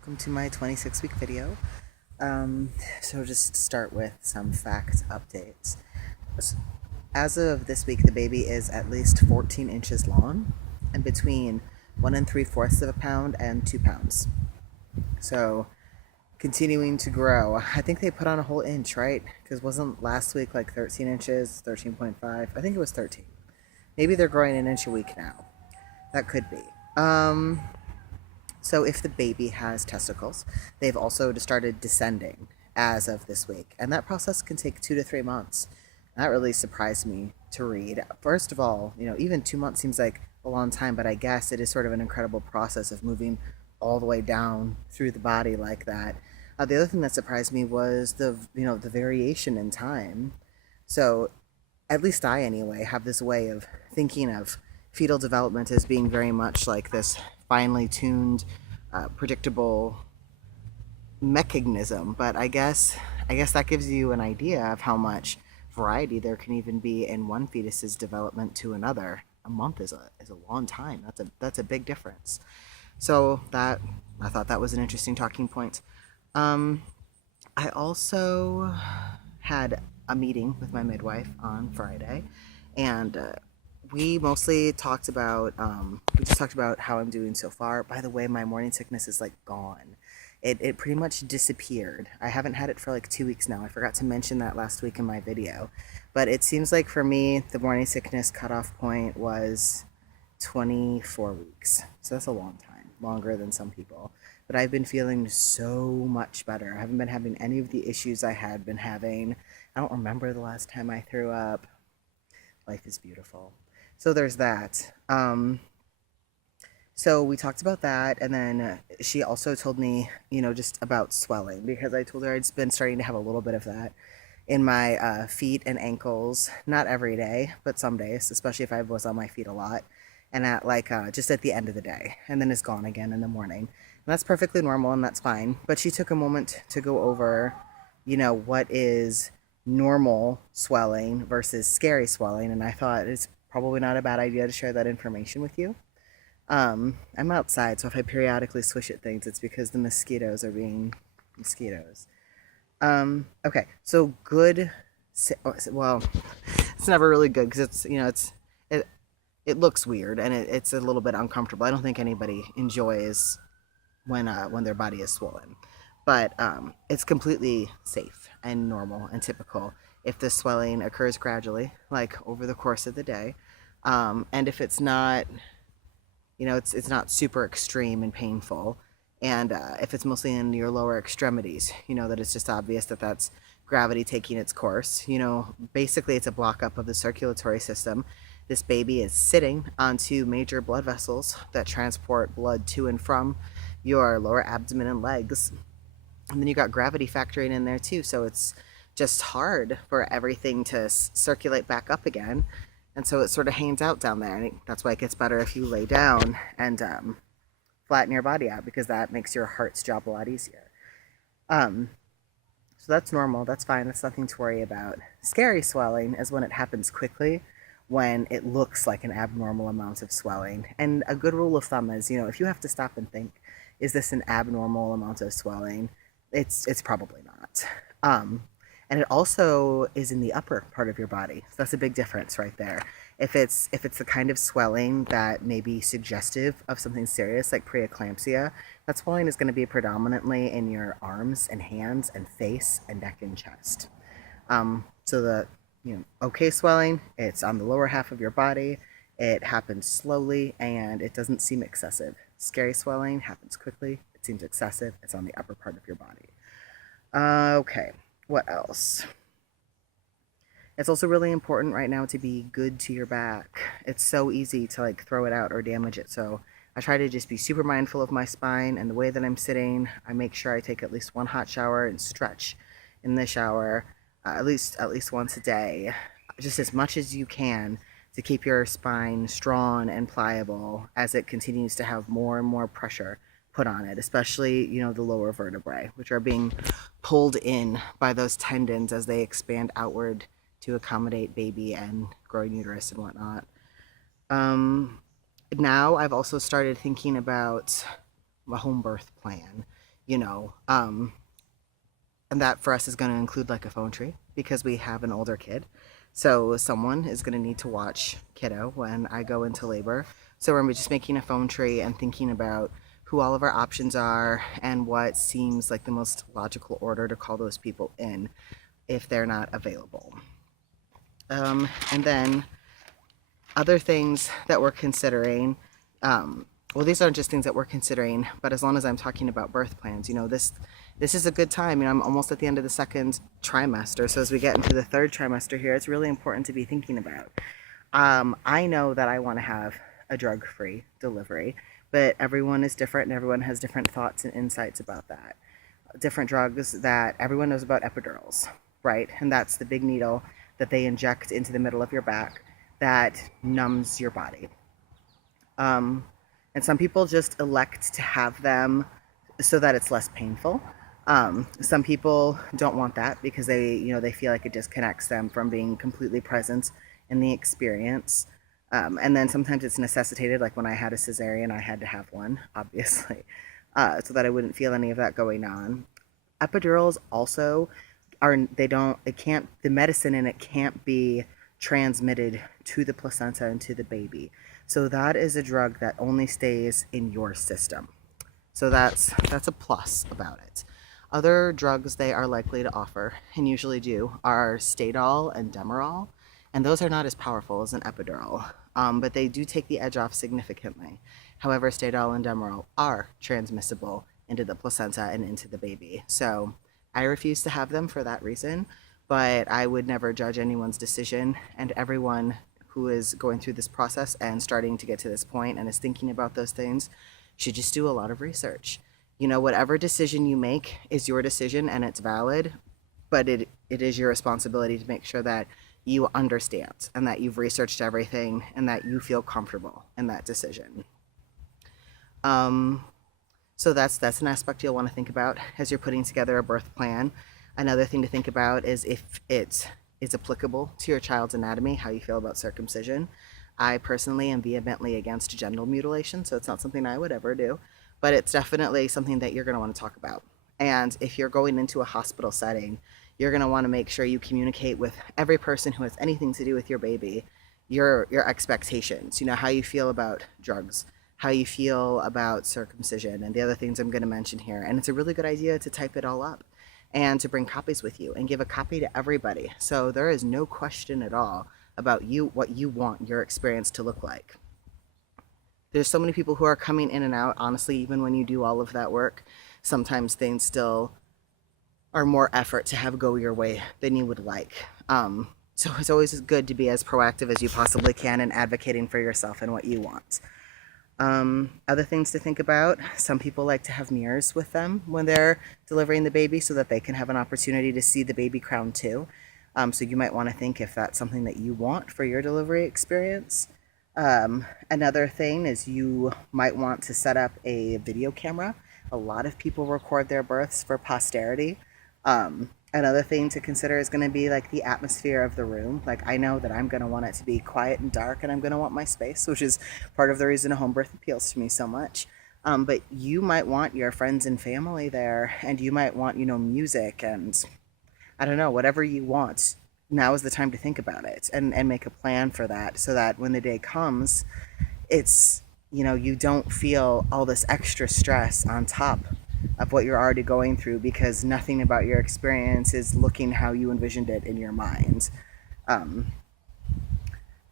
Welcome to my 26-week video. So just to start with some fact updates. As of this week, the baby is at least 14 inches long and between 1 3/4 of a pound and 2 pounds. So continuing to grow. I think they put on a whole inch, right? Because wasn't last week like 13 inches, 13.5? I think it was 13. Maybe they're growing an inch a week now. That could be. So if the baby has testicles, they've also started descending as of this week, and that process can take 2 to 3 months. That really surprised me to read. First of all, even 2 months seems like a long time, but I guess it is sort of an incredible process of moving all the way down through the body like that. The other thing that surprised me was the variation in time. So at least I anyway have this way of thinking of fetal development as being very much like this finely tuned, predictable mechanism. But I guess that gives you an idea of how much variety there can even be in one fetus's development to another. A month is a long time. That's a big difference. So that I thought that was an interesting talking point. Um, I also had a meeting with my midwife on Friday, and we just talked about how I'm doing so far. By the way, my morning sickness is like gone. It pretty much disappeared. I haven't had it for like 2 weeks now. I forgot to mention that last week in my video, but it seems like for me the morning sickness cutoff point was 24 weeks. So that's a long time, longer than some people. But I've been feeling so much better. I haven't been having any of the issues I had been having. I don't remember the last time I threw up. Life is beautiful. So there's that. So we talked about that, and then she also told me, just about swelling because I told her I'd been starting to have a little bit of that in my feet and ankles. Not every day, but some days, especially if I was on my feet a lot, and at like just at the end of the day, and then it's gone again in the morning. And that's perfectly normal, and that's fine. But she took a moment to go over, what is normal swelling versus scary swelling, and I thought it's probably not a bad idea to share that information with you. I'm outside, so if I periodically swish at things, it's because the mosquitoes are being mosquitoes. Okay, so good. Well, it's never really good because it it looks weird and it's a little bit uncomfortable. I don't think anybody enjoys when their body is swollen, but it's completely safe and normal and typical if the swelling occurs gradually, like over the course of the day, and if it's not it's not super extreme and painful. And if it's mostly in your lower extremities, that it's just obvious that that's gravity taking its course. Basically, it's a block up of the circulatory system. This baby is sitting on two major blood vessels that transport blood to and from your lower abdomen and legs. And then you got gravity factoring in there too. So it's just hard for everything to circulate back up again, and so it sort of hangs out down there. And that's why it gets better if you lay down and flatten your body out, because that makes your heart's job a lot easier. Um, so that's normal. That's fine. That's nothing to worry about. Scary swelling is when it happens quickly, when it looks like an abnormal amount of swelling. And a good rule of thumb is, if you have to stop and think, is this an abnormal amount of swelling? It's probably not. And it also is in the upper part of your body. So that's a big difference right there. If it's the kind of swelling that may be suggestive of something serious like preeclampsia, that swelling is going to be predominantly in your arms and hands and face and neck and chest. So the okay swelling, it's on the lower half of your body. It happens slowly and it doesn't seem excessive. Scary swelling happens quickly. It seems excessive. It's on the upper part of your body. Okay, what else? It's also really important right now to be good to your back. It's so easy to like throw it out or damage it. So I try to just be super mindful of my spine and the way that I'm sitting. I make sure I take at least one hot shower and stretch in the shower at least once a day, just as much as you can to keep your spine strong and pliable as it continues to have more and more pressure put on it, especially the lower vertebrae, which are being pulled in by those tendons as they expand outward to accommodate baby and growing uterus and whatnot. Um, Now I've also started thinking about a home birth plan. you know, and that for us is going to include like a phone tree because we have an older kid. So someone is going to need to watch kiddo when I go into labor. So we're just making a phone tree and thinking about who all of our options are and what seems like the most logical order to call those people in if they're not available. And then other things that we're considering, well, these aren't just things that we're considering, but as long as I'm talking about birth plans, this is a good time. I'm almost at the end of the second trimester, so as we get into the third trimester here, it's really important to be thinking about. I know that I want to have a drug-free delivery, but everyone is different and everyone has different thoughts and insights about that. Different drugs that everyone knows about, epidurals, right? And that's the big needle that they inject into the middle of your back that numbs your body. And some people just elect to have them so that it's less painful. Some people don't want that because they feel like it disconnects them from being completely present in the experience. And then sometimes it's necessitated, like when I had a cesarean, I had to have one, obviously, so that I wouldn't feel any of that going on. Epidurals also the medicine in it can't be transmitted to the placenta and to the baby. So that is a drug that only stays in your system. So that's a plus about it. Other drugs they are likely to offer, and usually do, are Stadol and Demerol, and those are not as powerful as an epidural, but they do take the edge off significantly. However, Stadol and Demerol are transmissible into the placenta and into the baby. So I refuse to have them for that reason, but I would never judge anyone's decision, and everyone who is going through this process and starting to get to this point and is thinking about those things should just do a lot of research. Whatever decision you make is your decision and it's valid, but it is your responsibility to make sure that you understand and that you've researched everything and that you feel comfortable in that decision. So that's an aspect you'll want to think about as you're putting together a birth plan. Another thing to think about is if it is applicable to your child's anatomy, how you feel about circumcision. I personally am vehemently against genital mutilation, so it's not something I would ever do, but it's definitely something that you're going to want to talk about. And if you're going into a hospital setting, you're going to want to make sure you communicate with every person who has anything to do with your baby, your expectations, how you feel about drugs, how you feel about circumcision, and the other things I'm going to mention here. And it's a really good idea to type it all up and to bring copies with you and give a copy to everybody. So there is no question at all about what you want your experience to look like. There's so many people who are coming in and out. Honestly, even when you do all of that work, sometimes things still are more effort to have go your way than you would like. So it's always good to be as proactive as you possibly can in advocating for yourself and what you want. Other things to think about, some people like to have mirrors with them when they're delivering the baby so that they can have an opportunity to see the baby crown too. So you might want to think if that's something that you want for your delivery experience. Another thing is you might want to set up a video camera. A lot of people record their births for posterity. Another thing to consider is going to be like the atmosphere of the room. Like I know that I'm going to want it to be quiet and dark, and I'm going to want my space, which is part of the reason a home birth appeals to me so much. But you might want your friends and family there, and you might want, music and I don't know, whatever you want. Now is the time to think about it and make a plan for that so that when the day comes, it's, you don't feel all this extra stress on top of what you're already going through because nothing about your experience is looking how you envisioned it in your mind.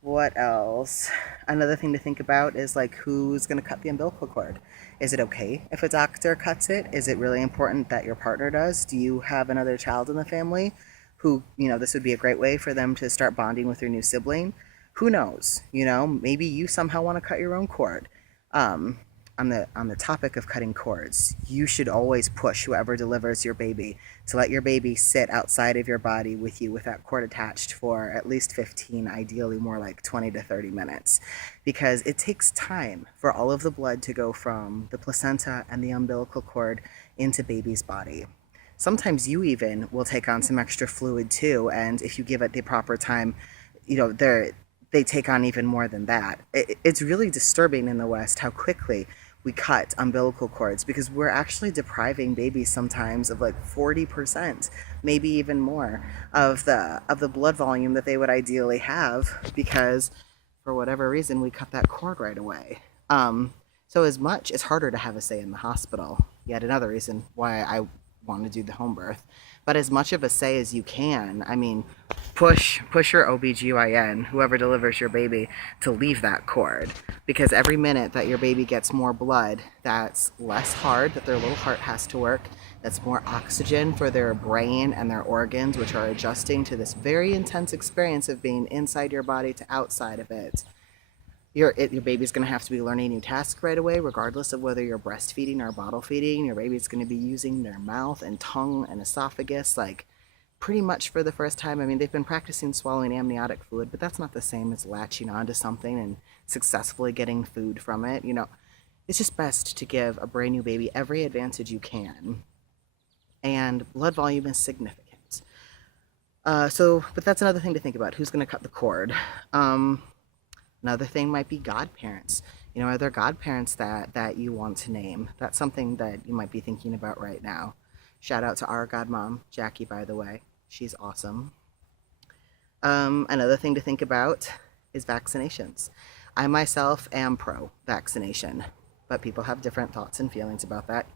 What else? Another thing to think about is like who's going to cut the umbilical cord. Is it okay if a doctor cuts it? Is it really important that your partner does? Do you have another child in the family who, this would be a great way for them to start bonding with their new sibling? Who knows? Maybe you somehow want to cut your own cord. On the topic of cutting cords, you should always push whoever delivers your baby to let your baby sit outside of your body with you with that cord attached for at least 15, ideally more like 20 to 30 minutes, because it takes time for all of the blood to go from the placenta and the umbilical cord into baby's body. Sometimes you even will take on some extra fluid too, and if you give it the proper time, they take on even more than that. It's really disturbing in the West how quickly we cut umbilical cords because we're actually depriving babies sometimes of like 40%, maybe even more of the blood volume that they would ideally have because for whatever reason we cut that cord right away. So as much it's harder to have a say in the hospital. Yet another reason why I want to do the home birth. But as much of a say as you can. I mean, push your OBGYN, whoever delivers your baby, to leave that cord because every minute that your baby gets more blood, that's less hard that their little heart has to work. That's more oxygen for their brain and their organs, which are adjusting to this very intense experience of being inside your body to outside of it. Your baby's going to have to be learning new tasks right away, regardless of whether you're breastfeeding or bottle feeding. Your baby's going to be using their mouth and tongue and esophagus like pretty much for the first time. I mean, they've been practicing swallowing amniotic fluid, but that's not the same as latching onto something and successfully getting food from it. It's just best to give a brand new baby every advantage you can. And blood volume is significant. But that's another thing to think about. Who's going to cut the cord? Another thing might be godparents. Are there godparents that you want to name? That's something that you might be thinking about right now. Shout out to our godmom, Jackie, by the way. She's awesome. Another thing to think about is vaccinations. I myself am pro-vaccination, but people have different thoughts and feelings about that.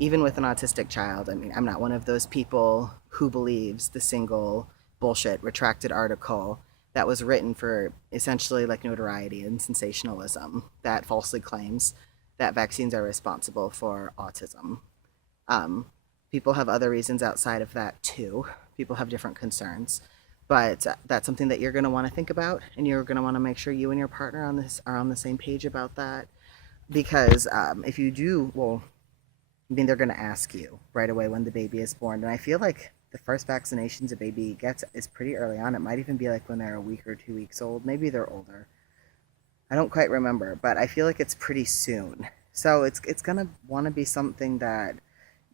Even with an autistic child, I mean, I'm not one of those people who believes the single bullshit retracted article that was written for essentially like notoriety and sensationalism that falsely claims that vaccines are responsible for autism. People have other reasons outside of that too. People have different concerns, but that's something that you're going to want to think about, and you're going to want to make sure you and your partner are on the same page about that. Because if you do, well, I mean, they're going to ask you right away when the baby is born, and I feel like the first vaccinations a baby gets is pretty early on. It might even be like when they're a week or 2 weeks old. Maybe they're older. I don't quite remember, but I feel like it's pretty soon. So it's gonna want to be something that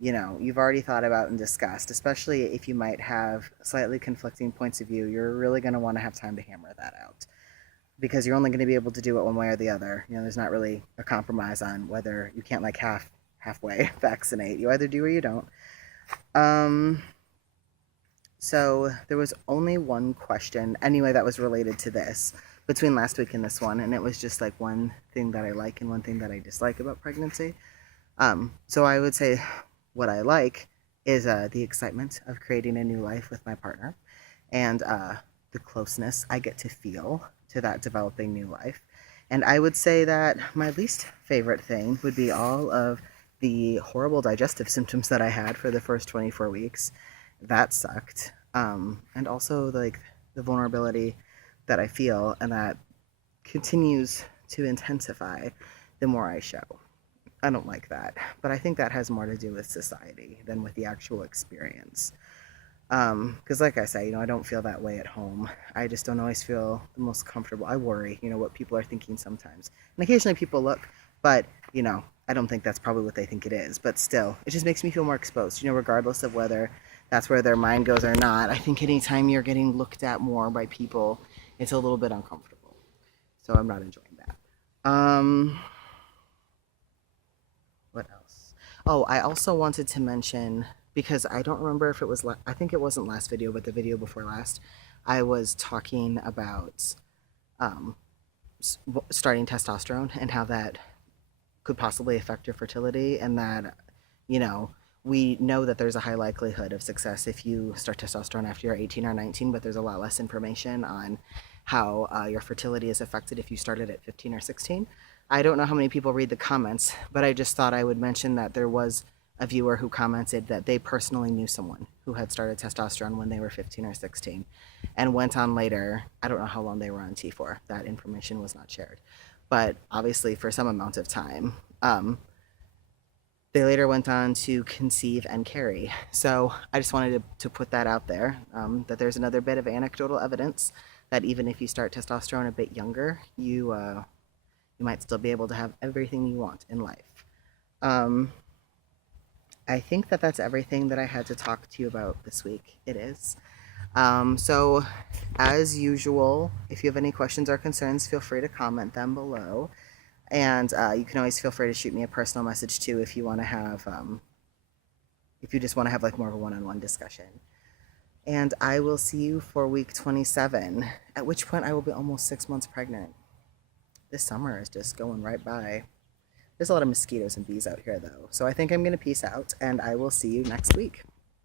you've already thought about and discussed, especially if you might have slightly conflicting points of view. You're really going to want to have time to hammer that out because you're only going to be able to do it one way or the other. There's not really a compromise on whether you can't like halfway vaccinate. You either do or you don't. So there was only one question anyway that was related to this between last week and this one, and it was just like one thing that I like and one thing that I dislike about pregnancy. So I would say what I like is the excitement of creating a new life with my partner and the closeness I get to feel to that developing new life. And I would say that my least favorite thing would be all of the horrible digestive symptoms that I had for the first 24 weeks. That sucked. And also like the vulnerability that I feel and that continues to intensify the more I show. I don't like that, but I think that has more to do with society than with the actual experience. Because like I say, I don't feel that way at home. I just don't always feel the most comfortable. I worry, what people are thinking sometimes. And occasionally people look, but, I don't think that's probably what they think it is. But still, it just makes me feel more exposed, regardless of whether that's where their mind goes or not. I think anytime you're getting looked at more by people, it's a little bit uncomfortable. So I'm not enjoying that. What else? Oh, I also wanted to mention, because I don't remember if it was, I think it wasn't last video, but the video before last, I was talking about starting testosterone and how that could possibly affect your fertility, and that, we know that there's a high likelihood of success if you start testosterone after you're 18 or 19, but there's a lot less information on how your fertility is affected if you started at 15 or 16. I don't know how many people read the comments, but I just thought I would mention that there was a viewer who commented that they personally knew someone who had started testosterone when they were 15 or 16 and went on later. I don't know how long they were on T for. That information was not shared. But obviously for some amount of time. They later went on to conceive and carry. So I just wanted to put that out there, that there's another bit of anecdotal evidence that even if you start testosterone a bit younger, you might still be able to have everything you want in life. I think that that's everything that I had to talk to you about this week. It is. So as usual, if you have any questions or concerns, feel free to comment them below. And you can always feel free to shoot me a personal message too if you want to have, if you just want to have like more of a one-on-one discussion. And I will see you for week 27, at which point I will be almost 6 months pregnant. This summer is just going right by. There's a lot of mosquitoes and bees out here though. So I think I'm going to peace out and I will see you next week.